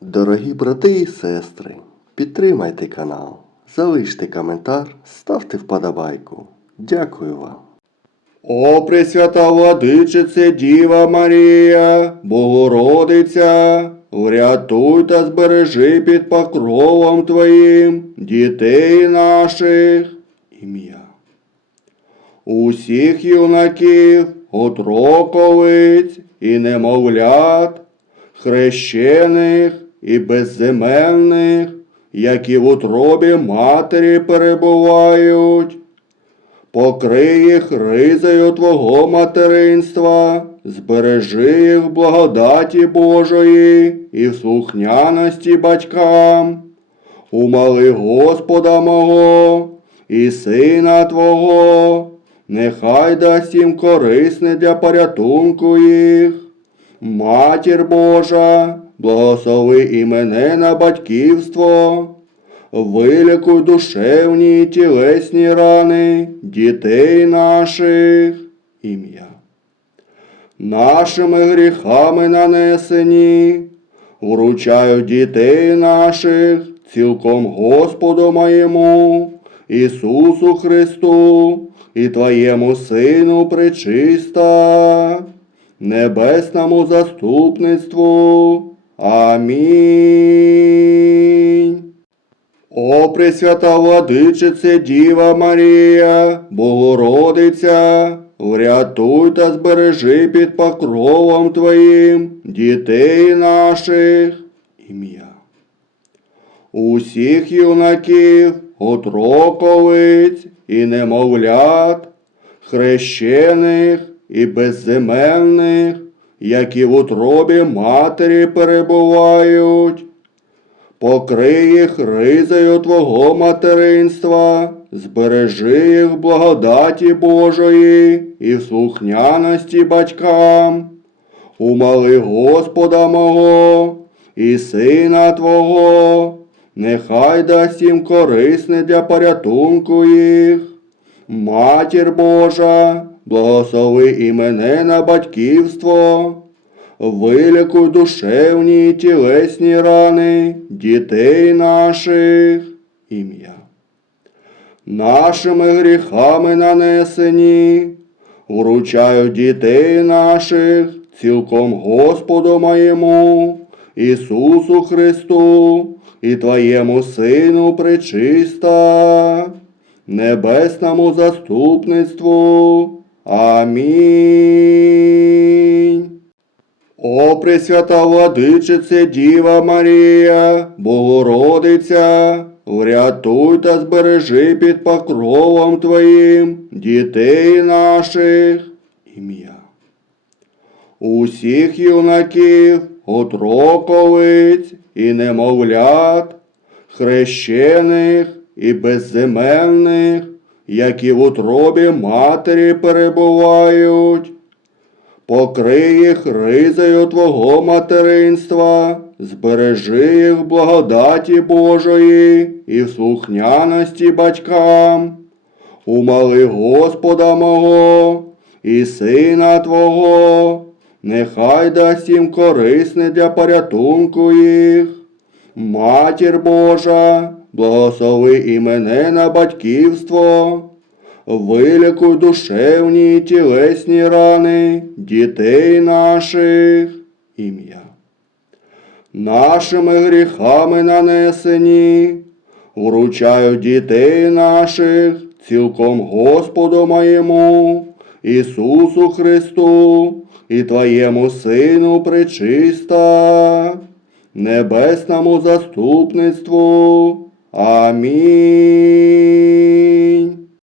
Дорогі брати і сестри, підтримайте канал, залиште коментар, ставте вподобайку. Дякую вам. О, Пресвята Владичице Діва Марія, Богородиця, врятуй та збережи під покровом Твоїм дітей наших. Ім'я. Усіх юнаків, отроковиць і немовлят, хрещених і безземельних, які в утробі матері перебувають, покрий їх ризою Твого материнства, збережи їх в благодаті Божої і в слухняності батькам. Умоли Господа мого і Сина Твого, нехай дасть їм корисне для порятунку їх. Матір Божа, благослови і мене на батьківство, вилікуй душевні і тілесні рани дітей наших. Ім'я. Нашими гріхами нанесені, вручаю дітей наших цілком Господу моєму, Ісусу Христу і Твоєму Сину причиста, небесному заступництву. Амінь. О, Пресвята Владичице Діва Марія, Богородиця, врятуй та збережи під покровом Твоїм дітей наших. Ім'я. Усіх юнаків, отроковиць і немовлят, хрещених і безземельних, які в утробі матері перебувають, покрий їх ризою Твого материнства, збережи їх благодаті Божої і в слухняності батькам. Умоли Господа мого і Сина Твого, нехай дасть їм корисне для порятунку їх. Матір Божа, благослови і мене на батьківство, вилікуй душевні і тілесні рани дітей наших. Ім'я. Нашими гріхами нанесені, вручаю дітей наших цілком Господу моєму, Ісусу Христу і Твоєму Сину причиста, небесному заступництву. Амінь. О, Пресвята Владичице Діва Марія, Богородиця, врятуй та збережи під покровом Твоїм дітей наших. Ім'я. Усіх юнаків, отроковиць і немовлят, хрещених і безземельних, які в утробі матері перебувають, покрий їх ризою Твого материнства, збережи їх благодаті Божої і в слухняності батькам. Умоли Господа мого і Сина Твого, нехай дасть їм корисне для порятунку їх. Матір Божа, благослови і мене на батьківство, вилікуй душевні і тілесні рани дітей наших. Ім'я. Нашими гріхами нанесені, вручаю дітей наших цілком Господу моєму, Ісусу Христу і Твоєму Сину причиста, небесному заступництву. Амінь.